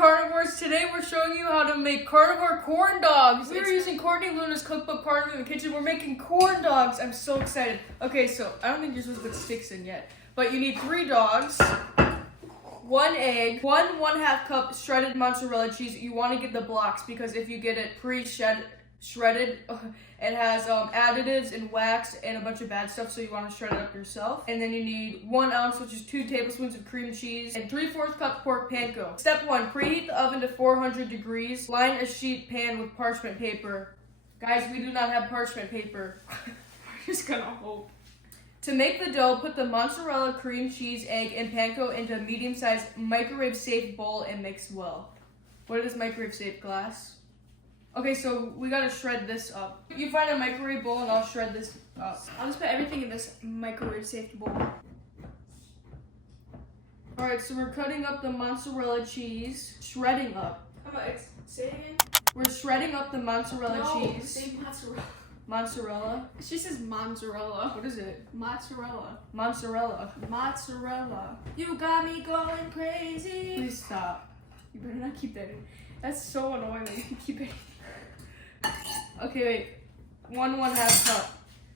carnivores. Today we're showing you how to make carnivore corn dogs. We're using Courtney Luna's cookbook, Part of in the Kitchen. We're making corn dogs. I'm so excited. Okay, so I don't think you're supposed to put sticks in yet, but you need 3 dogs, 1 egg, 1/2 cup shredded mozzarella cheese. You want to get the blocks because if you get it shredded, it has additives and wax and a bunch of bad stuff, so you want to shred it up yourself. And then you need 1 ounce, which is 2 tablespoons of cream cheese, and 3/4 cup pork panko. Step 1, preheat the oven to 400 degrees. Line a sheet pan with parchment paper. Guys, we do not have parchment paper. We're just gonna hope. To make the dough, put the mozzarella, cream cheese, egg, and panko into a medium-sized microwave-safe bowl and mix well. What is microwave-safe, glass? Okay, so we gotta shred this up. You find a microwave bowl and I'll shred this up. I'll just put everything in this microwave-safe bowl. Alright, so we're cutting up the mozzarella cheese. Shredding up. How about say it again? We're shredding up the mozzarella cheese. Say mozzarella. Mozzarella? She says mozzarella. What is it? Mozzarella. Mozzarella. Mozzarella. You got me going crazy. Please stop. You better not keep that in. That's so annoying that you can keep it. Okay, wait. 1/2 cup.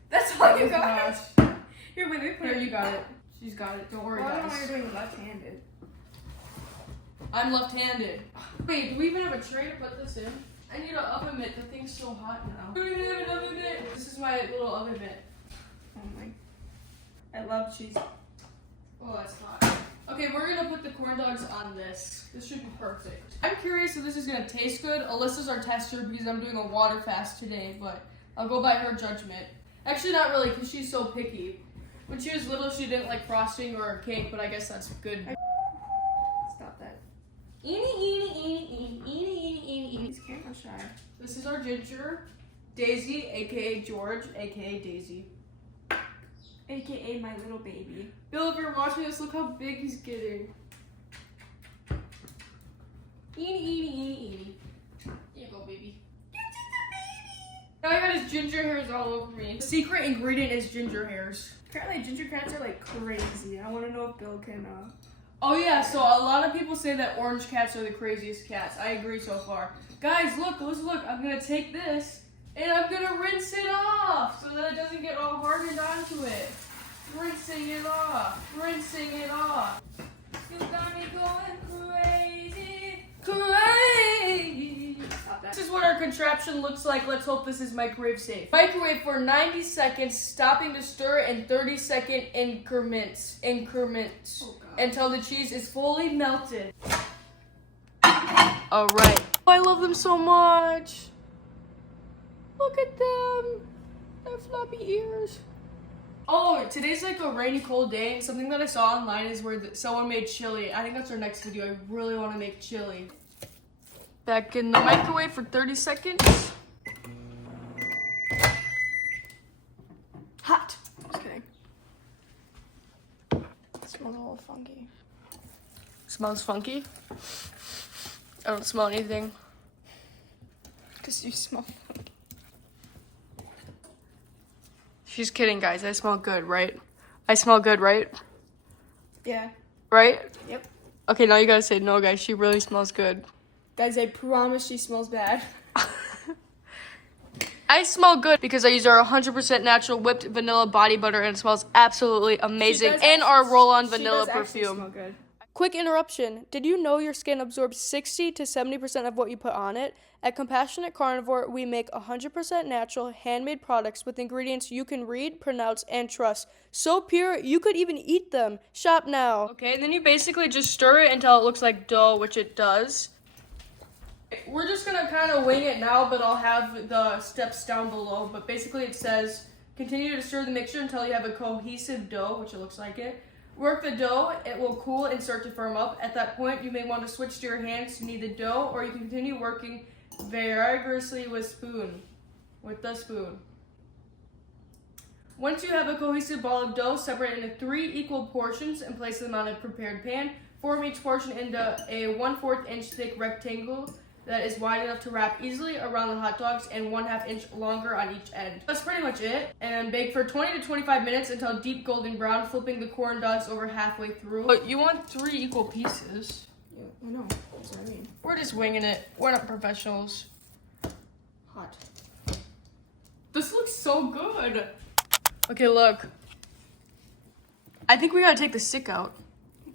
That's all you Oh, got? gosh. Here, wait, let me put Here, it. you got it. She's got it. Don't worry, I don't know guys. why you're doing left-handed. I'm left-handed. Wait, do we even have a tray to put this in? I need an oven mitt. The thing's so hot now. Do we even have an oven mitt? This is my little oven mitt. Oh my. I love cheese. Oh, that's hot. Okay, we're gonna put the corn dogs on this. This should be perfect. I'm curious if this is gonna taste good. Alyssa's our tester because I'm doing a water fast today, but I'll go by her judgment. Actually, not really, because she's so picky. When she was little, she didn't like frosting or cake, but I guess that's good. Stop that. Eeny. He's camera shy. This is our ginger, Daisy, aka George, aka Daisy. AKA my little baby. Bill, if you're watching this, look how big he's getting. Eeny. Here you go, baby. Now I got his ginger hairs all over me. The secret ingredient is ginger hairs. Apparently ginger cats are like crazy. I want to know if Bill can Oh yeah, so a lot of people say that orange cats are the craziest cats. I agree so far. Guys, look. I'm gonna take this and I'm gonna rinse it off so that it doesn't get all hardened onto it. Rinsing it off. You got me going crazy. stop that. This is what our contraption looks like. Let's hope this is microwave safe. Microwave for 90 seconds, stopping to stir in 30-second increments. Oh, God. Until the cheese is fully melted. All right. Oh, I love them so much. Look at them. Their floppy ears. Oh, today's like a rainy, cold day. Something that I saw online is where someone made chili. I think that's our next video. I really want to make chili. Back in the microwave for 30 seconds. Hot. Just kidding. It smells a little funky. Smells funky. I don't smell anything. Because you smell funky. She's kidding, guys. I smell good, right? I smell good, right? Yeah. Right? Yep. Okay, now you gotta say no, guys. She really smells good. Guys, I promise she smells bad. I smell good because I use our 100% natural whipped vanilla body butter and it smells absolutely amazing. And our roll-on vanilla perfume. Smell good. Quick interruption. Did you know your skin absorbs 60 to 70% of what you put on it? At Compassionate Carnivore, we make 100% natural, handmade products with ingredients you can read, pronounce, and trust. So pure, you could even eat them. Shop now. Okay, then you basically just stir it until it looks like dough, which it does. We're just gonna kind of wing it now, but I'll have the steps down below. But basically it says, continue to stir the mixture until you have a cohesive dough, which it looks like it. Work the dough, it will cool and start to firm up. At that point, you may want to switch to your hands to knead the dough, or you can continue working vigorously with the spoon. Once you have a cohesive ball of dough, separate it into 3 equal portions and place them on a prepared pan. Form each portion into a 1/4 inch thick rectangle that is wide enough to wrap easily around the hot dogs and 1/2 inch longer on each end. That's pretty much it. And bake for 20 to 25 minutes until deep golden brown, flipping the corn dogs over halfway through. But you want 3 equal pieces. Yeah, I know. That's what I mean. We're just winging it. We're not professionals. Hot. This looks so good. Okay, look. I think we gotta take the stick out.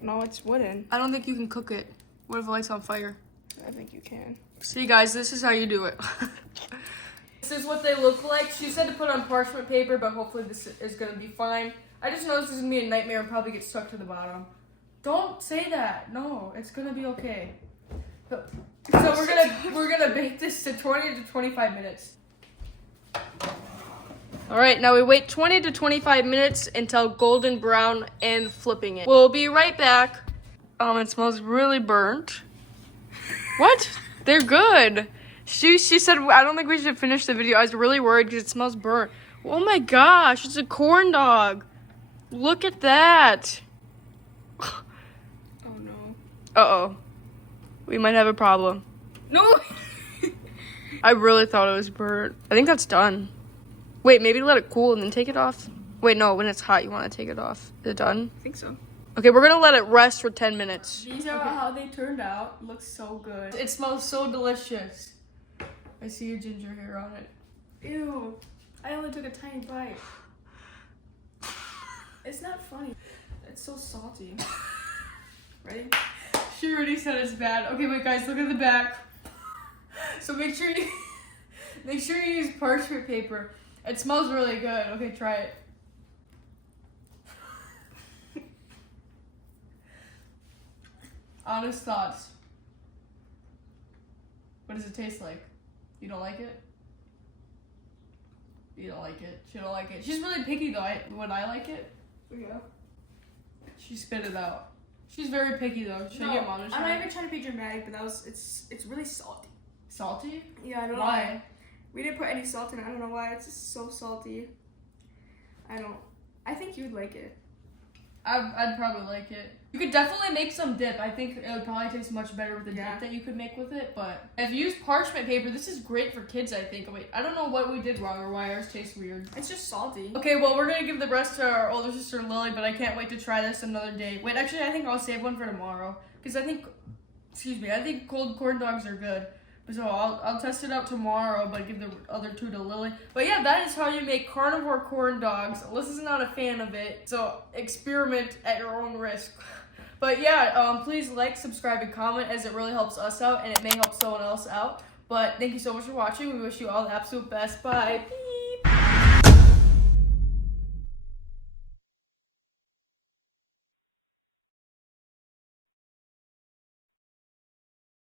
No, it's wooden. I don't think you can cook it. What if the light's on fire? I think you can. See, guys, this is how you do it. This is what they look like. She said to put on parchment paper, but hopefully this is gonna be fine. I just know this is gonna be a nightmare and probably get stuck to the bottom. Don't say that. No, it's gonna be okay. So we're gonna bake this to 20 to 25 minutes. All right, now we wait 20 to 25 minutes until golden brown and flipping it. We'll be right back. It smells really burnt. What? They're good. She said, I don't think we should finish the video. I was really worried because it smells burnt. Oh my gosh, it's a corn dog. Look at that. Oh no. Uh-oh. We might have a problem. No! I really thought it was burnt. I think that's done. Wait, maybe let it cool and then take it off? Wait, no, when it's hot, you want to take it off. Is it done? I think so. Okay, we're gonna let it rest for 10 minutes. These are how they turned out. Looks so good. It smells so delicious. I see your ginger hair on it. Ew. I only took a tiny bite. It's not funny. It's so salty. Ready? She already said it's bad. Okay, wait, guys, look at the back. So make sure you use parchment paper. It smells really good. Okay, try it. Honest thoughts. What does it taste like? You don't like it? You don't like it. She don't like it. She's really picky though. Would I like it? Yeah. She spit it out. She's very picky though. Should I get mom to try I'm not it? even trying to be dramatic, but it's really salty. Salty? Yeah, I don't know Why? We didn't put any salt in it. I don't know why. It's just so salty. I think you'd like it. I'd probably like it. You could definitely make some dip. I think it would probably taste much better with the dip that you could make with it. But if you use parchment paper, this is great for kids, I think. Wait, I don't know what we did wrong or why ours tastes weird. It's just salty. Okay, well, we're going to give the rest to our older sister, Lily, but I can't wait to try this another day. Wait, actually, I think I'll save one for tomorrow. Because I think cold corn dogs are good. So I'll test it out tomorrow, but give the other two to Lily. But yeah, that is how you make carnivore corn dogs. Alyssa's not a fan of it, so experiment at your own risk. But yeah, please like, subscribe, and comment as it really helps us out, and it may help someone else out. But thank you so much for watching. We wish you all the absolute best. Bye.